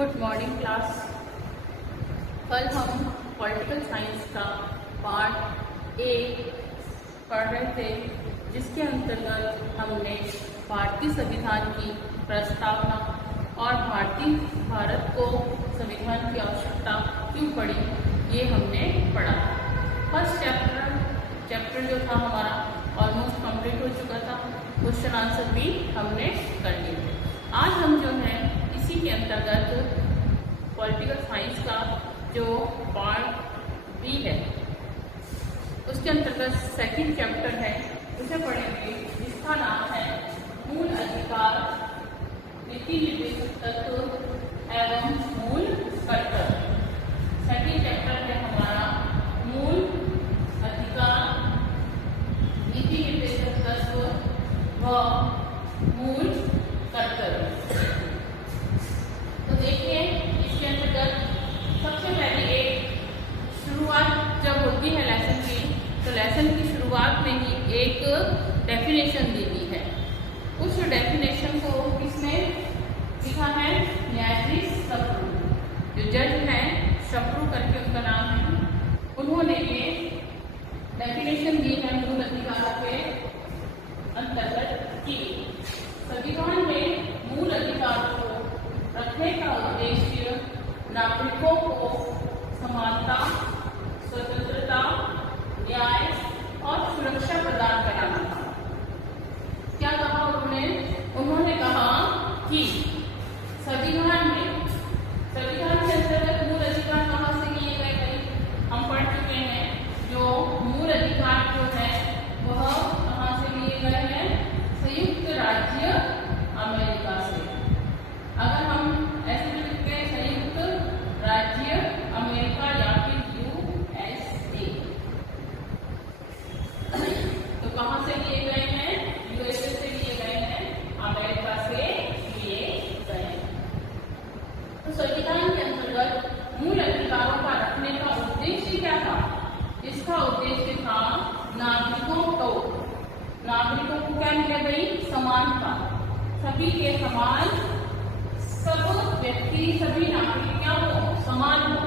Good morning class. कल हम political science का पार्ट ए पढ़ रहे थे, जिसके अंतर्गत हमने भारतीय संविधान की प्रस्तावना और भारत को संविधान की आवश्यकता क्यों पड़ी ये हमने पढ़ा। फर्स्ट चैप्टर जो था हमारा ऑलमोस्ट कंप्लीट हो चुका था। क्वेश्चन आंसर भी हमने कर लिए थे। आज हम जो है इसी के अंतर्गत पॉलिटिकल साइंस का जो पार्ट बी है उसके अंतर्गत सेकंड चैप्टर है, उसे पढ़ेंगे, जिसका नाम है मूल अधिकार, नीति निर्देशक तत्व एवं मूल कर्तव्य। सेकंड चैप्टर है हमारा मूल अधिकार, नीति निर्देशक तत्व व मूल कर्तव्य। तो देखिए, इसके अंतर्गत सबसे पहले एक शुरुआत जब होती है लेसन की, तो लेसन की शुरुआत में ही एक डेफिनेशन दी गई है। उस डेफिनेशन को किसने लिखा है? न्यायाधीश शप्रू, जो जज है, शप्रू करके उनका नाम है। उन्होंने ये डेफिनेशन दी है मूल अधिकारों के अंतर्गत कि संविधान में मूल अधिकारों को रखने का उद्देश्य नागरिकों को समानता, स्वतंत्रता, न्याय और सुरक्षा प्रदान कराना था। क्या कहा उन्होंने कहा कि संविधान के अंतर्गत मूल अधिकार कहाँ से लिए गए? हम पढ़ चुके हैं, जो मूल अधिकार जो है वह कहाँ से लिए गए हैं? संयुक्त राज्य अमेरिका से। अगर हम ऐसे लिखते हैं संयुक्त राज्य अमेरिका या फिर यूएसए, तो कहाँ से लिए गए हैं? यूएसए से लिए गए हैं, अमेरिका से लिए गए हैं। तो संविधान के अंतर्गत मूल अधिकारों का रखने का उद्देश्य क्या था? इसका उद्देश्य था नागरिकों को क्या मिले गई? समानता, सभी के समान, सब व्यक्ति, सभी नागरिक क्या हो? समान हो,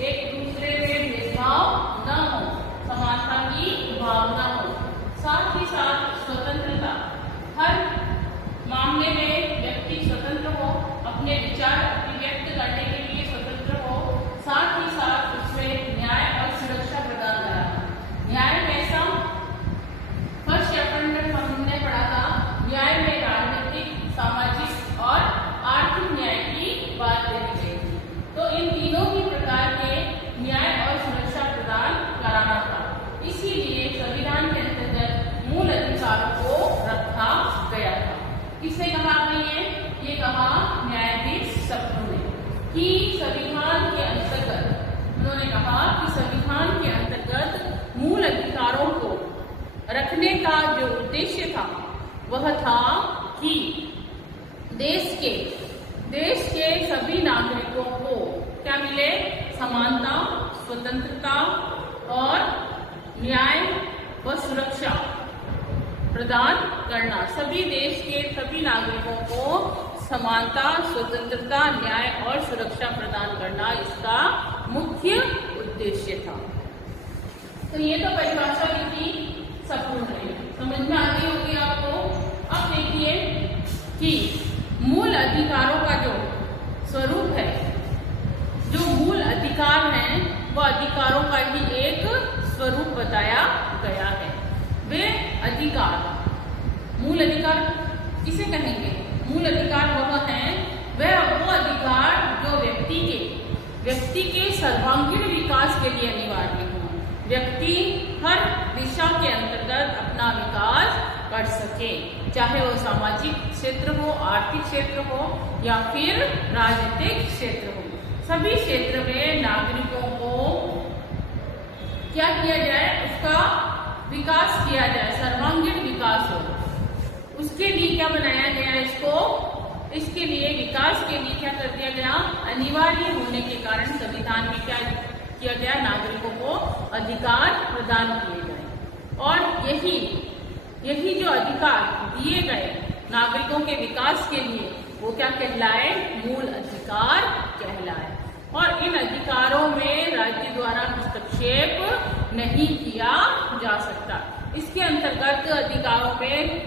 एक दूसरे में भेदभाव न हो, समानता की भावना हो। साथ ही साथ स्वतंत्रता, हर मामले में व्यक्ति स्वतंत्र हो, अपने विचार अभिव्यक्त करने के लिए स्वतंत्र हो। साथ ही साथ उसमें न्याय और सुरक्षा प्रदान करा। न्याय कैसा? फर्स्ट चैप्टर में हमने पढ़ा था, न्याय में राजनीतिक, सामाजिक और आर्थिक न्याय की बात करी गई थी। तो इन तीनों ही प्रकार के न्याय और सुरक्षा प्रदान कराना था। इसीलिए संविधान के अंतर्गत मूल अधिकारों को रखा गया था। किसने कहा है? ये कहा न्यायाधीश शप्रू ने कि संविधान के अंतर्गत, उन्होंने कहा कि संविधान के अंतर्गत मूल अधिकारों को रखने का जो उद्देश्य था वह था कि देश के सभी नागरिकों को क्या मिले? समानता, स्वतंत्रता और न्याय व सुरक्षा प्रदान करना। सभी देश के सभी नागरिकों को समानता, स्वतंत्रता, न्याय और सुरक्षा प्रदान करना इसका मुख्य उद्देश्य था। तो ये तो परिभाषा दी थी शप्रू ने, समझ में आ गई होगी आपको। अब देखिए कि मूल अधिकारों का जो स्वरूप है, जो मूल अधिकार हैं, वह अधिकारों का ही एक स्वरूप बताया गया है। वे अधिकार, मूल अधिकार किसे कहेंगे? मूल अधिकार वह है, वो अधिकार जो व्यक्ति के सर्वांगीण विकास के लिए अनिवार्य हो। व्यक्ति हर दिशा के अंतर्गत अपना विकास कर सके, चाहे वो सामाजिक क्षेत्र हो, आर्थिक क्षेत्र हो या फिर राजनीतिक क्षेत्र हो। सभी क्षेत्र में नागरिकों को क्या किया जाए? उसका विकास किया जाए, सर्वांगीण विकास हो। उसके लिए क्या बनाया गया इसके लिए विकास के लिए क्या कर दिया गया? अनिवार्य होने के कारण संविधान में क्या किया गया? नागरिकों को अधिकार प्रदान किए गए। और यही जो अधिकार दिए गए नागरिकों के विकास के लिए, वो क्या कहलाए? मूल अधिकार कहलाए। और इन अधिकारों में राज्य द्वारा हस्तक्षेप नहीं किया जा सकता। इसके अंतर्गत अधिकारों में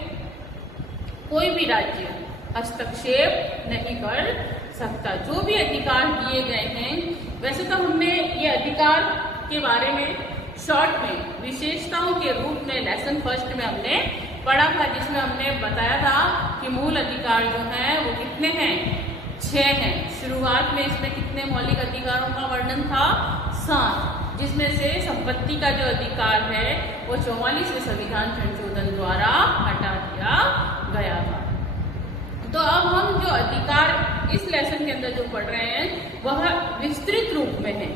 कोई भी राज्य हस्तक्षेप नहीं कर सकता। जो भी अधिकार दिए गए हैं, वैसे तो हमने ये अधिकार के बारे में शॉर्ट में विशेषताओं के रूप में लेसन फर्स्ट में हमने पढ़ा था, जिसमें हमने बताया था कि मूल अधिकार जो हैं वो कितने हैं? 6 हैं। शुरुआत में इसमें कितने मौलिक अधिकारों का वर्णन था? 7, जिसमें से संपत्ति का जो अधिकार है वो 44वें संविधान संशोधन द्वारा हटा दिया गया था। तो अब हम जो अधिकार इस लेसन के अंदर जो पढ़ रहे हैं वह विस्तृत रूप में है।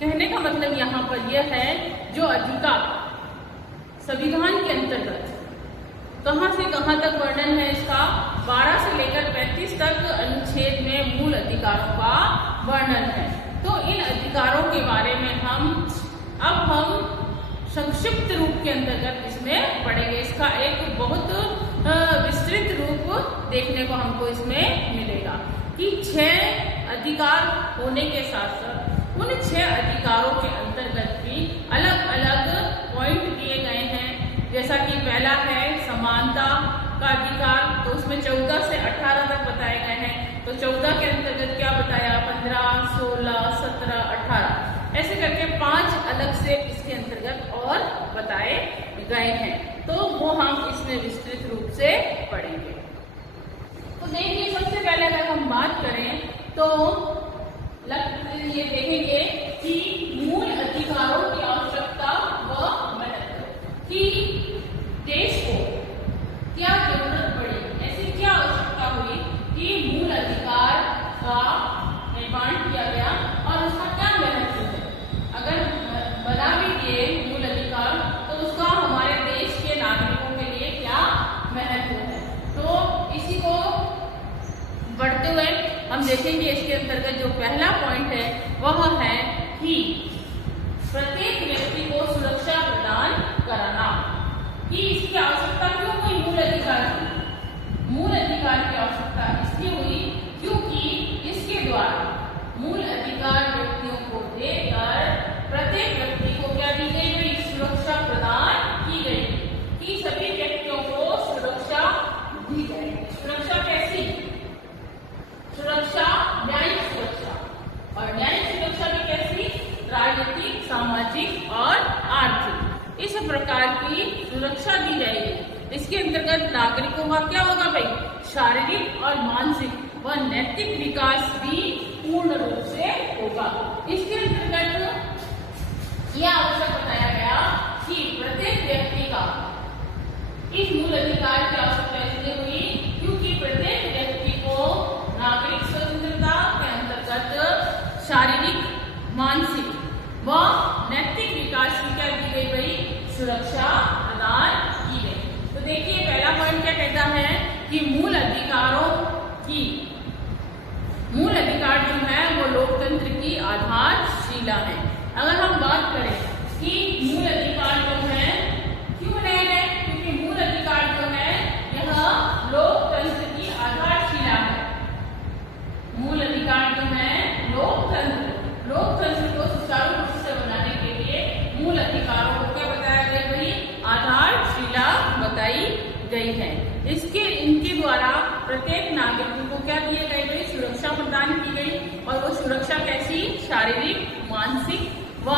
कहने का मतलब यहाँ पर यह है, जो अधिकार संविधान के अंतर्गत कहाँ से कहाँ तक वर्णन है इसका? 12 से लेकर 35 तक अनुच्छेद में मूल अधिकारों का वर्णन है। तो इन अधिकारों के बारे में हम संक्षिप्त रूप के अंतर्गत इसमें पढ़ेंगे। इसका एक बहुत विस्तृत रूप देखने को हमको इसमें मिलेगा कि 6 अधिकार होने के साथ साथ उन 6 अधिकारों के अंतर्गत भी अलग अलग पॉइंट दिए गए हैं। जैसा कि पहला है समानता का अधिकार, तो उसमें 14 से 18 तक बताए गए हैं। तो 14 के अंतर्गत क्या बताया? 15, 16, 17, 18 ऐसे करके 5 अलग से इसके अंतर्गत और बताए गए हैं। तो वो हम इसमें विस्तृत रूप से पढ़ेंगे। तो देखिए, सबसे पहले अगर हम बात करें तो ये देखेंगे कि मूल अधिकारों की आवश्यकता व महत्व, कि देश को क्या जरूरत पड़ी, ऐसी क्या आवश्यकता हुई कि मूल अधिकार का निर्माण किया गया और उसका क्या महत्व है। अगर बना भी दिए मूल अधिकार तो उसका हमारे देश के नागरिकों के लिए क्या महत्व है। तो इसी को बढ़ते हुए हम देखेंगे। इसके अंतर्गत जो पहला पॉइंट है वह है कि प्रत्येक व्यक्ति को सुरक्षा प्रदान कराना। कि इसकी आवश्यकता क्यों हुई मूल अधिकार की? मूल अधिकार की आवश्यकता इसलिए हुई क्योंकि इसके द्वारा मूल अधिकार व्यक्तियों को देकर प्रत्येक व्यक्ति को क्या दी गई? सुरक्षा प्रदान की गई, कि सभी व्यक्तियों को सुरक्षा दी गई। सुरक्षा कैसी? सुरक्षा न्यायिक सुरक्षा, और न्यायिक सुरक्षा भी कैसी? राजनीतिक, सामाजिक और आर्थिक, इस प्रकार की सुरक्षा दी जाएगी। इसके अंतर्गत नागरिकों का क्या होगा भाई? शारीरिक और मानसिक व नैतिक विकास भी पूर्ण रूप से होगा। इसके अंतर्गत यह आवश्यक बताया गया कि प्रत्येक व्यक्ति का इस मूल अधिकार की आवश्यकता इसलिए हुई क्योंकि प्रत्येक व्यक्ति को नागरिक स्वतंत्रता के अंतर्गत शारीरिक, मानसिक व नैतिक विकास की क्या दी गई भाई? सुरक्षा प्रदान की गई। तो देखिए, पहला पॉइंट क्या कहता है कि मूल अधिकार जो है वो लोकतंत्र की आधारशिला है। अगर हम बात करें कि मूल अधिकार जो है क्यों बनाया गया, क्योंकि मूल अधिकार जो है यह लोकतंत्र की आधारशिला है। मूल अधिकार जो है लोकतंत्र को सुचारू रूप से बनाने के लिए मूल अधिकारों को क्या बताया गया भाई? आधारशिला बताई गई है। इनके द्वारा प्रत्येक नागरिक को क्या दिए गए भाई? सुरक्षा प्रदान की गई, और वो सुरक्षा कैसी? शारीरिक, मानसिक व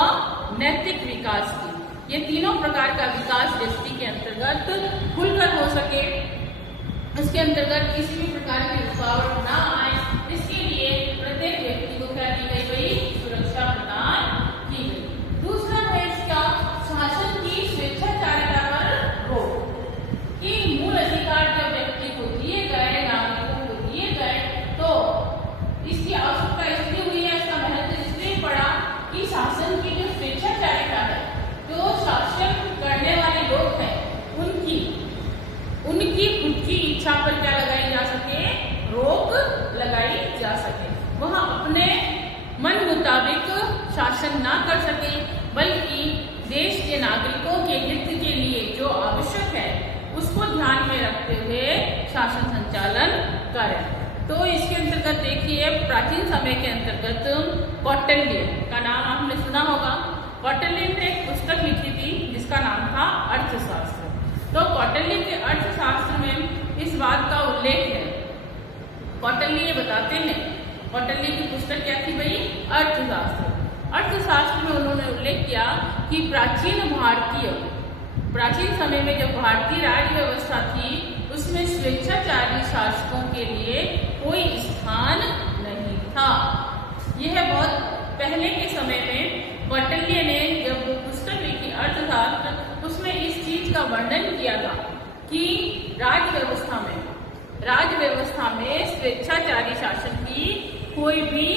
नैतिक विकास की। ये तीनों प्रकार का विकास व्यक्ति के अंतर्गत खुलकर हो सके, इसके अंतर्गत किसी भी प्रकार की रुकावट ना आए, इसके लिए प्रत्येक व्यक्ति को क्या दी गई भाई? सुरक्षा प्रदान की गई। दूसरा है इसका शासन की स्वेच्छाचारिता पर रोक, कि मूल अधिकार जब व्यक्ति को दिए गए, नागरिकों को दिए गए, तो इसकी आवश्यकता इसलिए हुई है, इसका महत्व इसलिए पड़ा कि शासन की जो स्वेच्छाचारिता है, जो शासन करने वाले लोग हैं, उनकी खुद की इच्छा पर क्या लगाई जा सके? रोक लगाई जा सके। वह अपने मन मुताबिक शासन ना कर सके, बल्कि देश के नागरिकों के हित के लिए जो आवश्यक है उसको ध्यान में रखते हुए शासन संचालन करें। तो इसके अंतर्गत देखिए, प्राचीन समय के अंतर्गत कौटिल्य का नाम आपने सुना होगा। कौटिल्य ने एक पुस्तक लिखी थी जिसका नाम था अर्थशास्त्र। तो कौटिल्य के अर्थशास्त्र में इस बात का उल्लेख है, कौटिल्य ये बताते हैं, कौटिल्य की पुस्तक क्या थी भाई? अर्थशास्त्र। अर्थशास्त्र में उन्होंने उल्लेख किया कि प्राचीन समय में जब भारतीय राज्य व्यवस्था थी उसमें स्वेच्छाचारी शासकों के लिए कोई स्थान नहीं था। यह बहुत पहले के समय में कौटिल्य ने जब पुस्तक लिखी अर्थशास्त्र, उसमें इस चीज का वर्णन किया था कि राज्य व्यवस्था में स्वेच्छाचारी शासन की कोई भी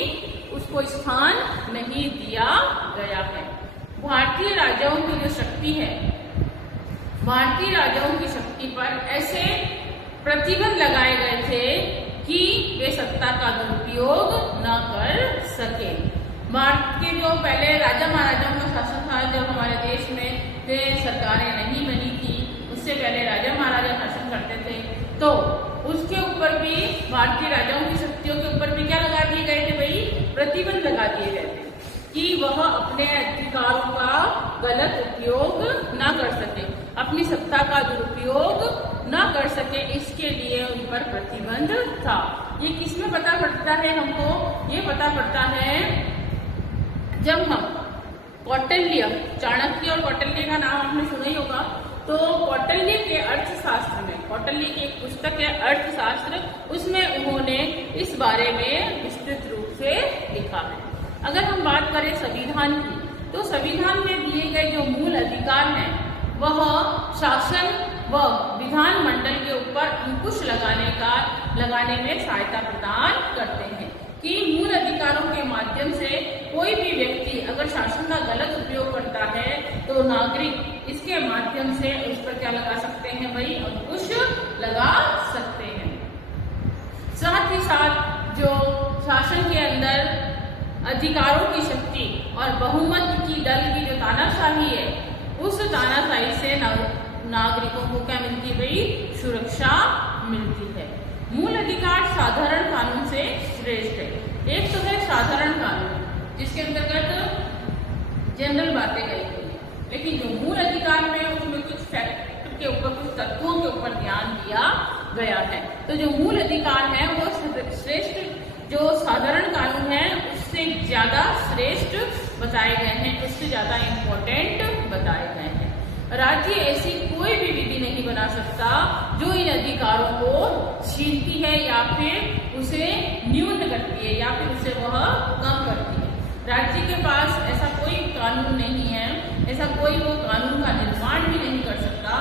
उसको स्थान नहीं दिया गया है। भारतीय राजाओं की जो शक्ति है, भारतीय राजाओं की शक्ति पर ऐसे प्रतिबंध लगाए गए थे कि वे सत्ता का दुरुपयोग न कर सके। भारत के जो पहले राजा महाराजाओं का शासन था, जब हमारे देश में वे सरकारें नहीं बनी थी, उससे पहले राजा महाराजा शासन करते थे, तो उसके ऊपर भी भारतीय राजाओं की शक्तियों के ऊपर भी क्या लगा दिए गए थे भाई? प्रतिबंध लगा दिए गए थे कि वह अपने अधिकारों का गलत उपयोग न कर सके, अपनी सत्ता का दुरुपयोग न कर सके, इसके लिए उन पर प्रतिबंध था। ये किसमें पता पड़ता है हमको? ये पता पड़ता है जब हम कौटिल्य, चाणक्य और कौटिल्य का नाम आपने सुना ही होगा। तो कौटिल्य के अर्थशास्त्र में, कौटिल्य की एक पुस्तक है अर्थशास्त्र, उसमें उन्होंने इस बारे में विस्तृत रूप से लिखा है। अगर हम बात करें संविधान की, तो संविधान में दिए गए जो मूल अधिकार हैं वह शासन व विधान मंडल के ऊपर अंकुश लगाने में सहायता प्रदान करते हैं कि मूल अधिकारों के माध्यम से कोई भी व्यक्ति अगर शासन का गलत उपयोग करता है तो नागरिक इसके माध्यम से उस पर क्या लगा सकते हैं भाई? अंकुश लगा सकते हैं। साथ ही साथ जो शासन के अंदर अधिकारों की शक्ति और बहुमत की दल की जो तानाशाही है, उस तानाशाही से नागरिकों को क्या मिलती है भाई? सुरक्षा मिलती है। मूल अधिकार साधारण कानून से श्रेष्ठ है। एक तो है साधारण कानून जिसके अंतर्गत जनरल बातें कही गई है, लेकिन जो मूल अधिकार में उसमें कुछ फैक्ट के ऊपर, कुछ तत्वों के ऊपर ध्यान दिया गया है। तो जो मूल अधिकार है वो श्रेष्ठ, जो साधारण कानून है उससे ज्यादा श्रेष्ठ बताए गए हैं, उससे ज्यादा इम्पोर्टेंट बताए गए हैं। राज्य ऐसी कोई भी विधि नहीं बना सकता जो इन अधिकारों को छीनती है या फिर उसे न्यून करती है या फिर उसे वह कम करती है। राज्य के पास ऐसा कोई कानून नहीं है, ऐसा कोई वो कानून का निर्माण भी नहीं कर सकता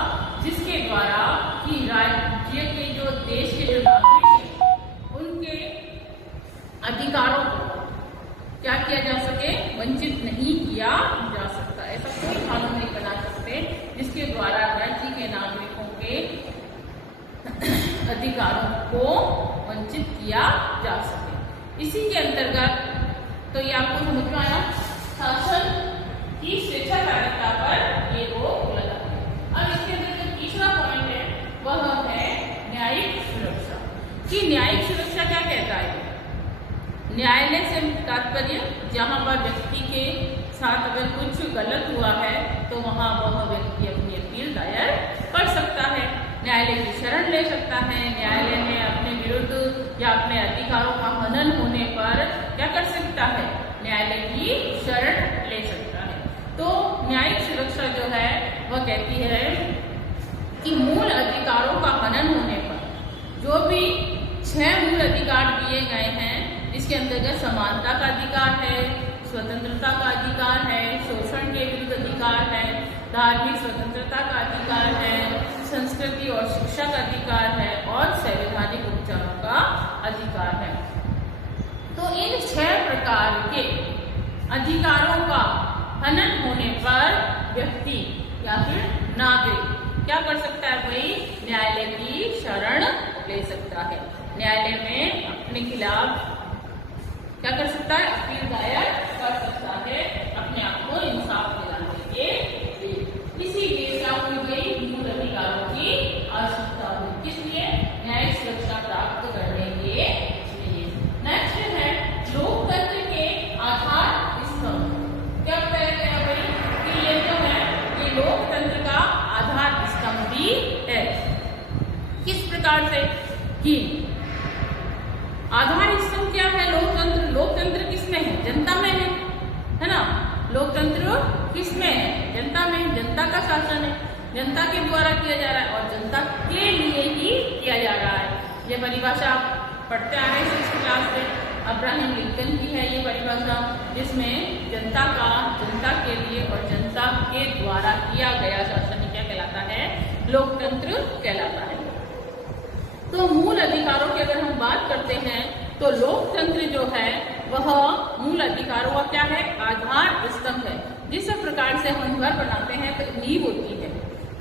जिसके द्वारा कि राज्य के जो देश के जो नागरिक हैं उनके अधिकारों को क्या किया जा सके? वंचित नहीं किया जा सकता। ऐसा कोई कानून नहीं बना सकते जिसके द्वारा राज्य के नागरिकों के अधिकारों को वंचित किया जा सके। इसी के अंतर्गत तो ये आपको समझ में आया, शासन की स्वेच्छाचारिता पर ये रोक लगा है। अब इसके अंदर जो तीसरा पॉइंट है वह है न्यायिक सुरक्षा। कि न्यायिक सुरक्षा क्या कहता है? न्यायालय से तात्पर्य जहां पर व्यक्ति के साथ अगर कुछ गलत हुआ है तो वहां वह व्यक्ति अपनी अपील दायर कर सकता है, न्यायालय की शरण ले सकता है। न्यायालय में अपने विरुद्ध या अपने अधिकारों का हनन होने पर क्या कर सकता है? न्यायालय की शरण ले सकता है। तो न्यायिक सुरक्षा जो है वह कहती है कि मूल अधिकारों का हनन होने पर जो भी 6 मूल अधिकार दिए गए हैं, इसके अंतर्गत समानता का अधिकार है, स्वतंत्रता का अधिकार है, शोषण के विरुद्ध अधिकार है, धार्मिक स्वतंत्रता का अधिकार है, संस्कृति और शिक्षा का अधिकार है और संवैधानिक उपचारों का अधिकार है। तो इन 6 प्रकार के अधिकारों का हनन होने पर व्यक्ति या फिर नागरिक क्या कर सकता है भाई? न्यायालय की शरण ले सकता है, न्यायालय में अपने खिलाफ क्या कर सकता है? अपील दायर कर सकता है अपने आप को इंसाफ दिलाने के लिए। इसीलिए क्या हुई गई? मूल अधिकारों की आवश्यकता हुई। किस लिए? न्यायिक सुरक्षा प्राप्त करने के प्रकार से कि आधार स्तंभ क्या है? लोकतंत्र। लोकतंत्र किसमें है? जनता में है ना। लोकतंत्र किसमें है? जनता में। जनता का शासन है, जनता के द्वारा किया जा रहा है और जनता के लिए ही किया जा रहा है। ये परिभाषा आप पढ़ते आ रहे हैं 6th क्लास में। अब्राहम लिंकन की है ये परिभाषा, जिसमें जनता का, जनता के लिए और जनता के द्वारा किया गया शासन क्या कहलाता है? लोकतंत्र कहलाता है। तो मूल अधिकारों की अगर हम बात करते हैं तो लोकतंत्र जो है वह मूल अधिकारों का क्या है? आधार स्तंभ है। जिस प्रकार से हम घर बनाते हैं तो नींव होती है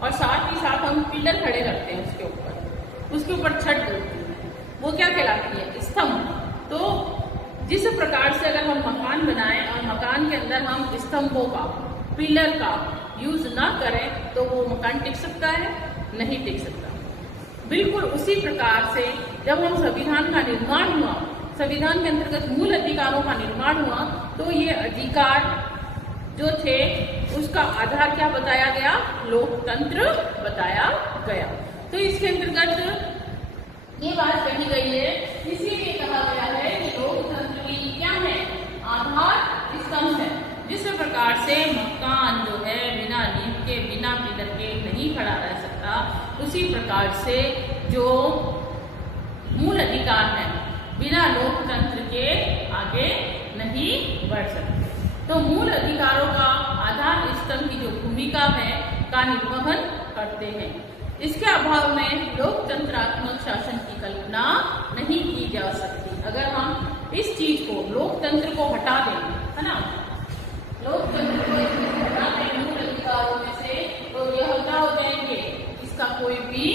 और साथ ही साथ हम पिलर खड़े करते हैं उसके ऊपर छत डलती है, वो क्या कहलाती है? स्तंभ। तो जिस प्रकार से अगर हम मकान बनाएं और मकान के अंदर हम स्तंभों का, पिलर का यूज ना करें तो वो मकान टिक सकता है? नहीं टिक सकता। बिल्कुल उसी प्रकार से जब हम संविधान का निर्माण हुआ, संविधान के अंतर्गत मूल अधिकारों का निर्माण हुआ, तो ये अधिकार जो थे उसका आधार क्या बताया गया? लोकतंत्र बताया गया। तो इसके अंतर्गत ये बात कही गई है, इसीलिए कहा गया है कि लोकतंत्र की क्या है? आधार स्तंभ है। जिस प्रकार से मकान जो है बिना नींव के, बिना पिलर के नहीं खड़ा रह सकता, उसी प्रकार से जो मूल अधिकार है बिना लोकतंत्र के आगे नहीं बढ़ सकते। तो मूल अधिकारों का आधार स्तंभ की जो भूमिका है का निर्वहन करते हैं। इसके अभाव में लोकतंत्रात्मक शासन की कल्पना नहीं की जा सकती। अगर हम इस चीज को, लोकतंत्र को हटा दें, है ना, लोकतंत्र को इसमें से हटा दें मूल अधिकारों में से, तो यह क्या हो जाएंगे? इसका कोई भी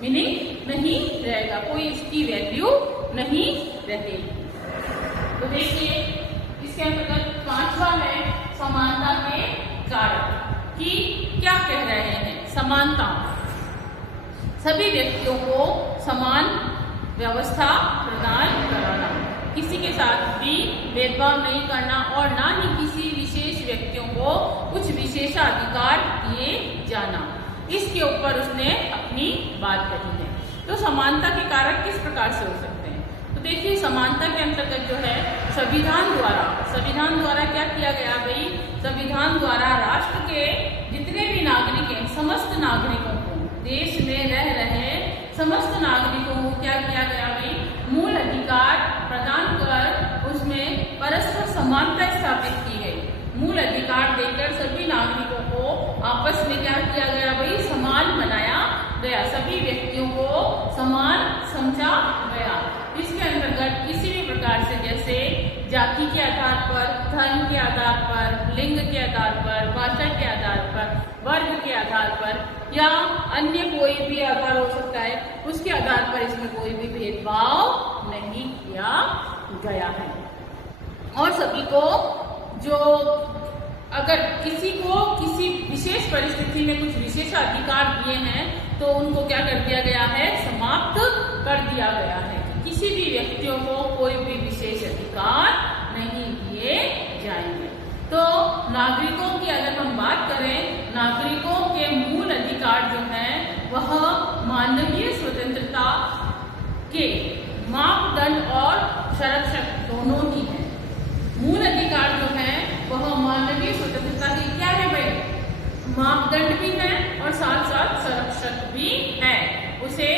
मीनिंग नहीं रहेगा, कोई इसकी वैल्यू नहीं रहेगी। तो देखिए इसके अंतर्गत 5वां है समानता के कारक कि क्या कह रहे हैं? समानता, सभी व्यक्तियों को समान व्यवस्था प्रदान कराना, किसी के साथ भी भेदभाव नहीं करना और ना ही किसी विशेष व्यक्तियों को कुछ विशेषाधिकार दिए जाना। इसके ऊपर उसने अपनी बात कही है। तो समानता के कारक किस प्रकार से हो सकते हैं? तो देखिए समानता के अंतर्गत जो है संविधान द्वारा क्या किया गया भाई? संविधान द्वारा राष्ट्र के जितने भी नागरिक हैं, समस्त नागरिकों को, देश में रह रहे समस्त नागरिकों को क्या किया गया भाई? मूल अधिकार प्रदान कर उसमें परस्पर समानता स्थापित की गई। मूल अधिकार देकर सभी नागरिकों को आपस में क्या किया गया भाई? समान बनाया गया, सभी व्यक्तियों को समान समझा गया। इसके अंतर्गत किसी भी प्रकार से, जैसे जाति के आधार पर, धर्म के आधार पर, लिंग के आधार पर, भाषा के आधार पर, वर्ग के आधार पर या अन्य कोई भी आधार हो सकता है, उसके आधार पर इसमें कोई भी भेदभाव नहीं किया गया है। और सभी को जो, अगर किसी को किसी विशेष परिस्थिति में कुछ विशेषाधिकार दिए हैं तो उनको क्या कर दिया गया है? समाप्त कर दिया गया है। किसी भी व्यक्तियों को कोई भी विशेष अधिकार नहीं दिए जाएंगे। तो नागरिकों की अगर हम बात करें, नागरिकों के मूल अधिकार जो हैं वह मानवीय स्वतंत्रता के मापदंड और संरक्षक दोनों ही हैं। मूल अधिकार जो है वह मानवीय स्वतंत्रता की क्या है भाई? मापदंड भी है और साथ साथ संरक्षक भी है, उसे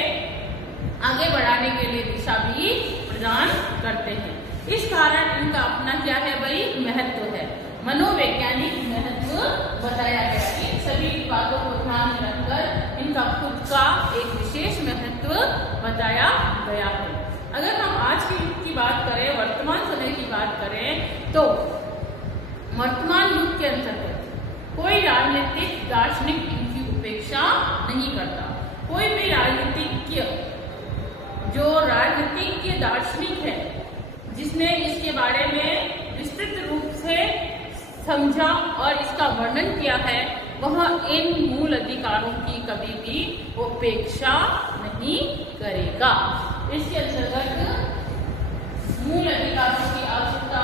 आगे बढ़ाने के लिए दिशा भी प्रदान करते हैं। इस कारण इनका अपना क्या है भाई? महत्व है, मनोवैज्ञानिक महत्व बताया गया। इन सभी बातों को ध्यान में रखकर इनका खुद का एक विशेष महत्व बताया गया है। अगर हम आज के युग की बात करें, वर्तमान समय की बात करें, तो वर्तमान युग के अंतर्गत कोई राजनीतिक दार्शनिक इनकी उपेक्षा नहीं करता। कोई भी राजनीतिज्ञ जो राजनीतिज्ञ दार्शनिक है, जिसने इसके बारे में विस्तृत रूप से समझा और इसका वर्णन किया है, वह इन मूल अधिकारों की कभी भी उपेक्षा नहीं करेगा। इसके अंतर्गत मूल अधिकारों की आवश्यकता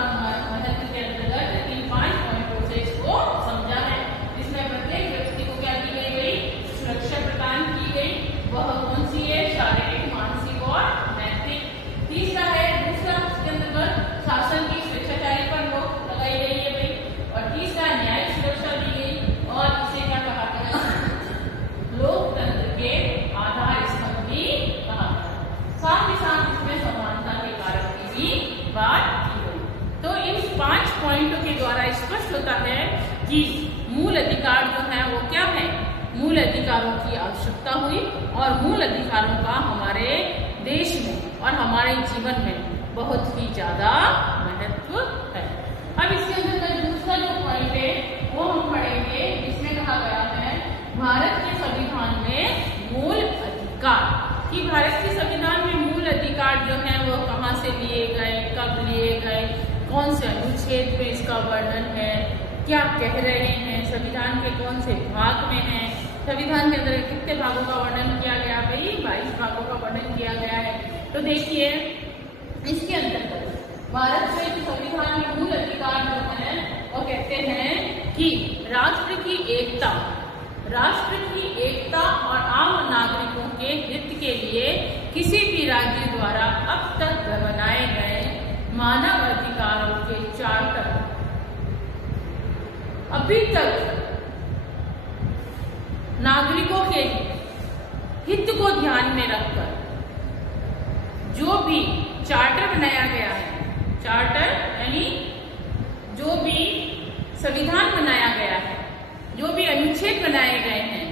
महत्व के अंतर्गत इन 5 पॉइंटों से इसको समझा है, जिसमें प्रत्येक व्यक्ति को क्या की गई? सुरक्षा प्रदान की गई। वह कौन सी है? कि मूल अधिकार जो है वो क्या है, मूल अधिकारों की आवश्यकता हुई और मूल अधिकारों का हमारे देश में और हमारे जीवन में बहुत ही ज्यादा महत्व है। अब इसके अंदर दूसरा जो पॉइंट है वो हम पढ़ेंगे, जिसमें कहा गया है भारत के संविधान में मूल अधिकार, कि भारत के संविधान में मूल अधिकार जो है वो कहाँ से लिए गए, कब लिए गए, कौन से अनुच्छेद में इसका वर्णन है, क्या कह रहे हैं, संविधान के कौन से भाग में है, संविधान के अंदर कितने भागों का वर्णन किया गया भाई, 22 भागों का वर्णन किया गया है। तो देखिए इसके अंतर्गत भारत में संविधान में मूल अधिकार जो है वो कहते हैं कि राष्ट्र की एकता और आम नागरिकों के हित के लिए किसी भी राज्य द्वारा अब तक बनाए गए मानव अधिकारों के चार्टर अभी तक नागरिकों के हित को ध्यान में रखकर जो भी चार्टर बनाया गया है, चार्टर यानी जो भी संविधान बनाया गया है, जो भी अनुच्छेद बनाए गए हैं,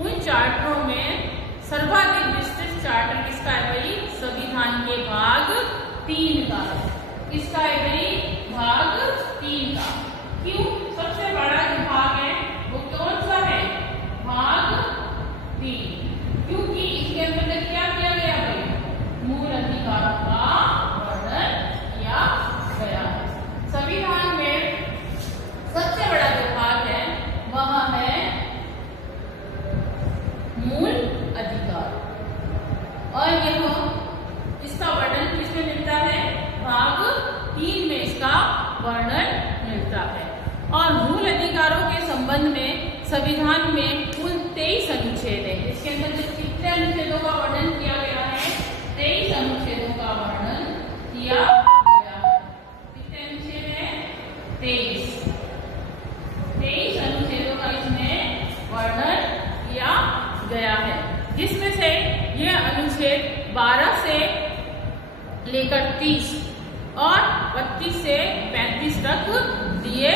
उन चार्टरों में सर्वाधिक विस्तृत चार्टर किसका है भाई, संविधान के भाग 3 का है। किसका है भाई, भाग 3 का। क्यों, सबसे बड़ा जो भाग है वो कौन सा है, भाग 3, क्योंकि इसके अंतर्गत क्या किया गया भाई, मूल अधिकारों का वर्णन किया गया है। संविधान में सबसे बड़ा जो भाग है वह है मूल अधिकार, और यह इसका वर्णन किसमें मिलता है, भाग 3 में इसका वर्णन मिलता है। और मूल अधिकारों के संबंध में संविधान में कुल 23 अनुच्छेद है। इसके अंदर कितने अनुच्छेदों का वर्णन किया गया है, 23 अनुच्छेदों का वर्णन किया गया है। कितने अनुच्छेद है, 23 अनुच्छेदों का इसमें वर्णन किया गया है, जिसमें से यह अनुच्छेद 12 से लेकर 30 और 32 से 35 तक दिए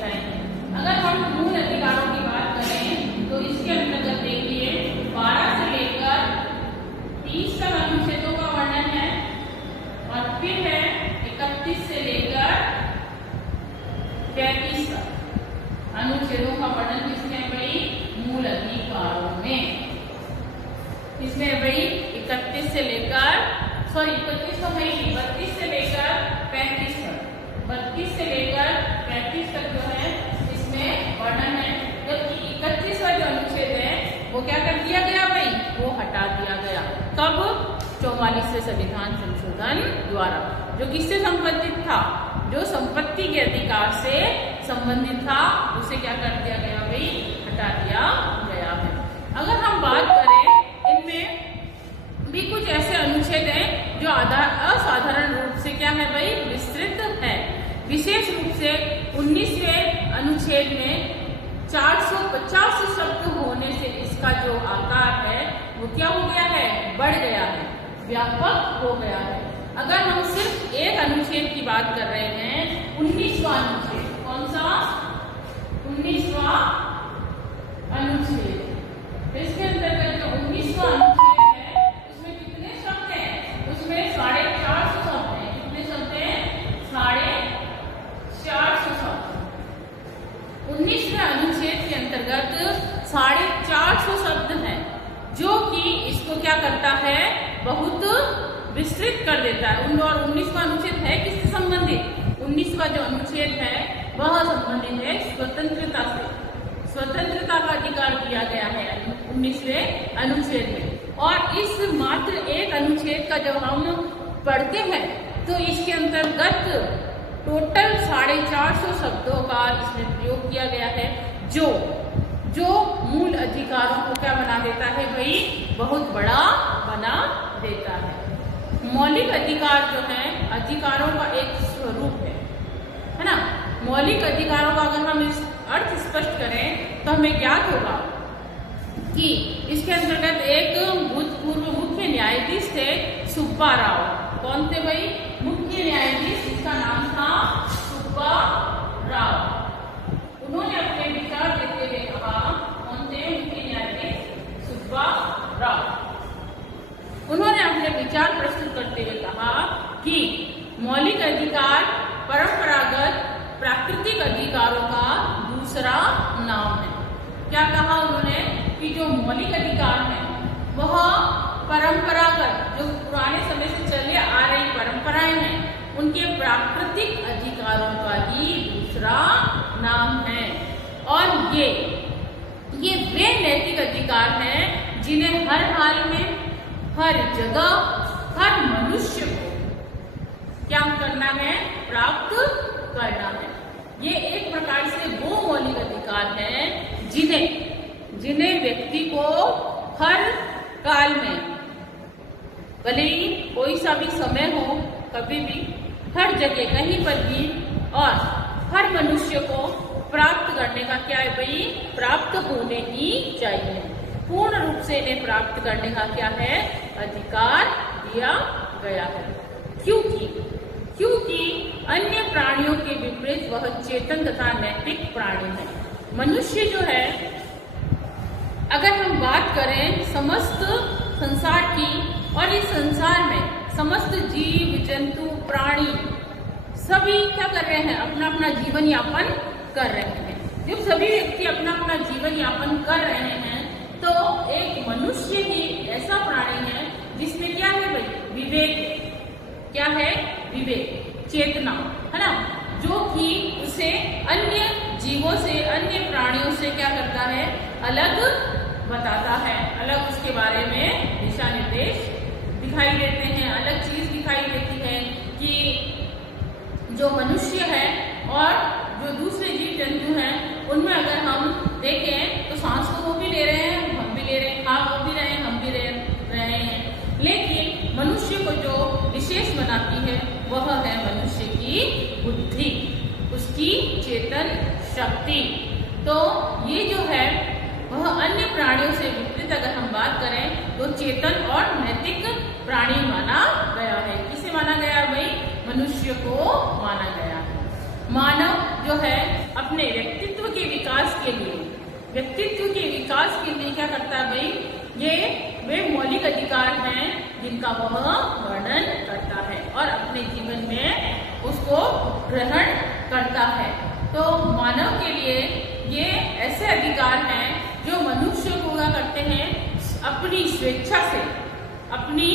गए हैं। अगर हम मूल अधिकारों की बात करें तो इसके अंतर्गत देखिए 12 से लेकर 30 तक अनुच्छेदों का वर्णन है, और फिर है 31 से लेकर 35 तक अनुच्छेदों का वर्णन किसमें भाई, मूल अधिकारों में। इसमें भाई 31 से लेकर 31 तो भाई 32 से लेकर 35 तक, 32 से लेकर 35 तक जो है इसमें वर्णन है। जबकि 31वां जो अनुच्छेद है वो क्या कर दिया गया भाई, वो हटा दिया गया। कब, 44वें संविधान संशोधन द्वारा, जो किससे संबंधित था, जो संपत्ति के अधिकार से संबंधित था, उसे क्या कर दिया गया भाई, हटा दिया गया है। अगर हम बात करें, इनमें भी कुछ ऐसे अनुच्छेद हैं जो असाधारण रूप से क्या है भाई, विस्तृत है। विशेष रूप से 19वें अनुच्छेद में 450 शब्द होने से इसका जो आकार है वो क्या हो गया है, बढ़ गया है, व्यापक हो गया है। अगर हम सिर्फ एक अनुच्छेद की बात कर रहे हैं, 19वां अनुच्छेद, कौन सा, 19वां अनुच्छेद, इसके अंतर्गत जो 19वां अनुच्छेद है उसमें कितने शब्द हैं, उसमें 450 शब्द हैं। कितने शब्द हैं, 450 शब्द। 19वें अनुच्छेद के अंतर्गत 450 शब्द हैं, जो कि इसको क्या करता है, बहुत विस्तृत कर देता है। और 19वां अनुच्छेद है किससे संबंधित, 19वां जो अनुच्छेद है वह संबंधित है स्वतंत्रता से। स्वतंत्रता का अधिकार दिया गया है 19वें अनुच्छेद में। और इस मात्र एक अनुच्छेद का जब हम पढ़ते हैं तो इसके अंतर्गत टोटल 450 शब्दों का इसमें प्रयोग किया गया है, जो मूल अधिकारों को क्या बना देता है भाई, बहुत बड़ा बना देता है। मौलिक अधिकार जो है अधिकारों का एक स्वरूप है ना। मौलिक अधिकारों का अगर हम इस अर्थ स्पष्ट करें तो हमें ज्ञात होगा कि इसके अंतर्गत एक भूतपूर्व मुख्य न्यायाधीश थे सुब्बा राव। कौन थे भाई, मुख्य न्यायाधीश, इसका नाम था सुब्बा राव। उन्होंने अपने कहा, कौन थे उनके न्यायाधीश सुब्बा राव। उन्होंने अपने विचार प्रस्तुत करते हुए कहा कि मौलिक अधिकार परंपरागत प्राकृतिक अधिकारों का दूसरा नाम है। क्या कहा उन्होंने कि जो मौलिक अधिकार है वह परंपरागत, जो पुराने समय से चले आ रही परंपराएं हैं, उनके प्राकृतिक अधिकारों का ही दूसरा नाम है। और ये वे नैतिक अधिकार हैं जिन्हें हर हाल में, हर जगह, हर मनुष्य को क्या करना है, प्राप्त करना है। ये एक प्रकार से वो मौलिक अधिकार हैं जिन्हें व्यक्ति को हर काल में, भले ही कोई सा भी समय हो, कभी भी, हर जगह, कहीं पर भी, और हर मनुष्य को प्राप्त करने का क्या है भाई, प्राप्त होने ही चाहिए। पूर्ण रूप से इन्हें प्राप्त करने का क्या है, अधिकार दिया गया है। क्योंकि अन्य प्राणियों के विपरीत वह चेतन तथा नैतिक प्राणी है। मनुष्य जो है, अगर हम बात करें समस्त संसार की, और इस संसार में समस्त जीव जंतु प्राणी सभी क्या कर रहे हैं, अपना अपना जीवन यापन कर रहे हैं। जब सभी व्यक्ति अपना अपना जीवन यापन कर रहे हैं तो एक मनुष्य ही ऐसा प्राणी है जिसमें क्या है भाई, विवेक, क्या है, विवेक, चेतना, है ना, जो कि उसे अन्य जीवों से, अन्य प्राणियों से क्या करता है, अलग बताता है, अलग उसके बारे में दिशा निर्देश दिखाई देते हैं। अलग चीज दिखाई देती है कि जो मनुष्य है और जो दूसरे जीव जंतु हैं, उनमें अगर हम देखें तो सांस तो वो भी ले रहे हैं, हम भी ले रहे हैं, खा वो भी रहे हैं, हम भी रहे हैं, लेकिन मनुष्य को जो विशेष बनाती है वह है मनुष्य की बुद्धि, उसकी चेतन शक्ति। तो ये जो है वह अन्य प्राणियों से विपरीत अगर हम बात करें तो चेतन और नैतिक प्राणी माना गया है। किसे माना गया भाई, मनुष्य को माना गया है। मानव जो है अपने व्यक्तित्व के विकास के लिए क्या करता है भाई, ये वे मौलिक अधिकार हैं जिनका वह वर्णन करता है और अपने जीवन में उसको ग्रहण करता है। तो मानव के लिए ये ऐसे अधिकार हैं जो मनुष्य को क्या करते हैं, अपनी स्वेच्छा से, अपनी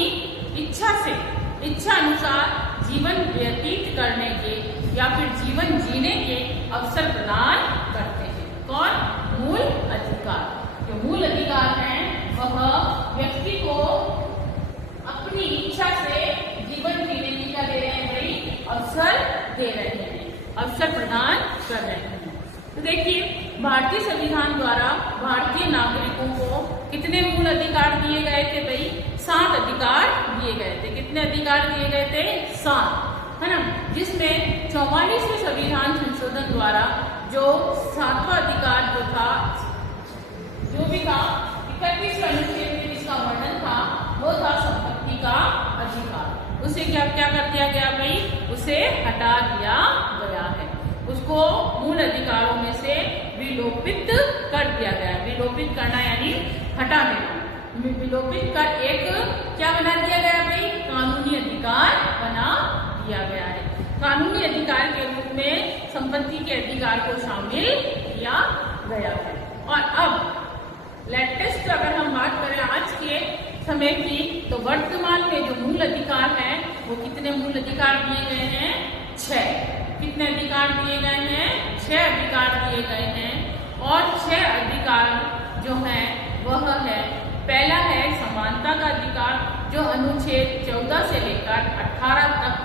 इच्छा अनुसार जीवन व्यतीत करने के या फिर जीवन जीने के अवसर प्रदान करते हैं। कौन, मूल अधिकार। जो मूल अधिकार हैं वह व्यक्ति को अपनी इच्छा से जीवन जीने की क्या दे रहे हैं भाई, अवसर दे रहे हैं, अवसर प्रदान कर रहे हैं। तो देखिए, भारतीय संविधान द्वारा भारतीय नागरिकों को कितने मूल अधिकार दिए गए थे भाई, 7 अधिकार दिए गए थे। कितने अधिकार दिए गए थे, 7, है ना, जिसमें 44वें संविधान संशोधन द्वारा जो 7वां अधिकार जो था, जो भी था 31वें अनुच्छेद में जिसका वर्णन था, वो था संपत्ति का अधिकार। उसे क्या कर दिया गया भाई, उसे हटा दिया गया है, उसको मूल अधिकारों में से विलोपित कर दिया गया। विलोपित करना यानी हटा देना, विलोपित कर एक क्या बना दिया गया भाई, कानूनी अधिकार बना दिया गया है। कानूनी अधिकार के रूप में संपत्ति के अधिकार को शामिल किया गया है। और अब लेटेस्ट अगर हम बात करें आज के समय की, तो वर्तमान में जो मूल अधिकार है वो कितने मूल अधिकार दिए गए हैं, 6। कितने अधिकार दिए गए हैं, 6 अधिकार दिए गए हैं। और 6 अधिकार जो है वह है, पहला है समानता का अधिकार, जो अनुच्छेद 14 से लेकर 18 तक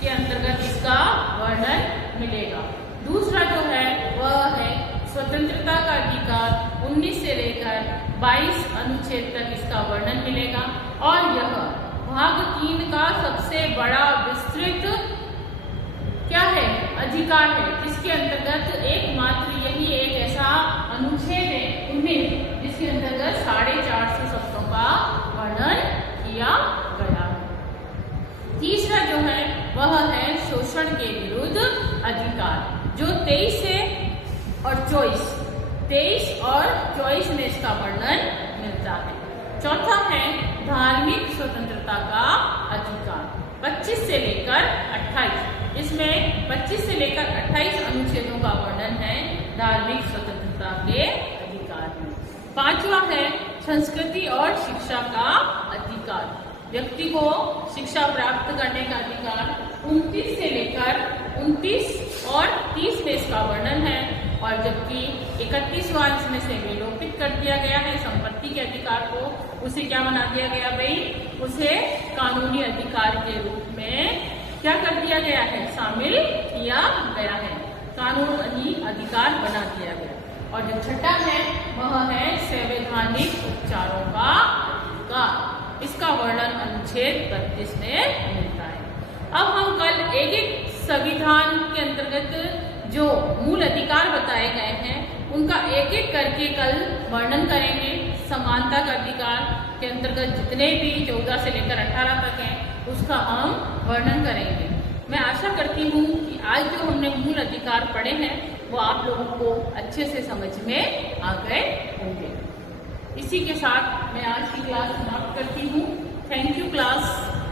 के अंतर्गत इसका वर्णन मिलेगा। दूसरा जो है वह है स्वतंत्रता का अधिकार, 19 से लेकर 22 अनुच्छेद तक इसका वर्णन मिलेगा। और यह भाग 3 का सबसे बड़ा विस्तृत क्या है, अधिकार है, जिसके अंतर्गत एकमात्र यही एक ऐसा अनुच्छेद है 19 जिसके अंतर्गत 450 शब्दों का वर्णन किया गया है। तीसरा जो है वह है शोषण के विरुद्ध अधिकार, जो 23 से और 24 23 और 24 में इसका वर्णन मिलता है। चौथा है धार्मिक स्वतंत्रता का अधिकार, 25 से लेकर 28। इसमें 25 से लेकर 28 अनुच्छेदों का वर्णन है धार्मिक स्वतंत्रता के अधिकार में। पांचवा है संस्कृति और शिक्षा का अधिकार, व्यक्ति को शिक्षा प्राप्त करने का अधिकार 29 से लेकर 29 और 30 में इसका वर्णन है। और जबकि 31वां इसमें से विलोपित कर दिया गया है संपत्ति के अधिकार को, उसे क्या बना दिया गया भाई, उसे कानूनी अधिकार के रूप में क्या कर दिया गया है, शामिल किया गया है, कानूनी अधिकार बना दिया गया। और जो छठा है वह है संवैधानिक उपचारों का अधिकार, इसका वर्णन अनुच्छेद 32 में मिलता है। अब हम कल एक एक संविधान के अंतर्गत जो मूल अधिकार बताए गए हैं उनका एक एक करके कल वर्णन करेंगे। समानता का अधिकार के अंतर्गत जितने भी 14 से लेकर 18 तक हैं उसका हम वर्णन करेंगे। मैं आशा करती हूँ कि आज जो हमने मूल अधिकार पढ़े हैं वो आप लोगों को अच्छे से समझ में आ गए होंगे। इसी के साथ मैं आज की क्लास समाप्त करती हूँ। Thank you class.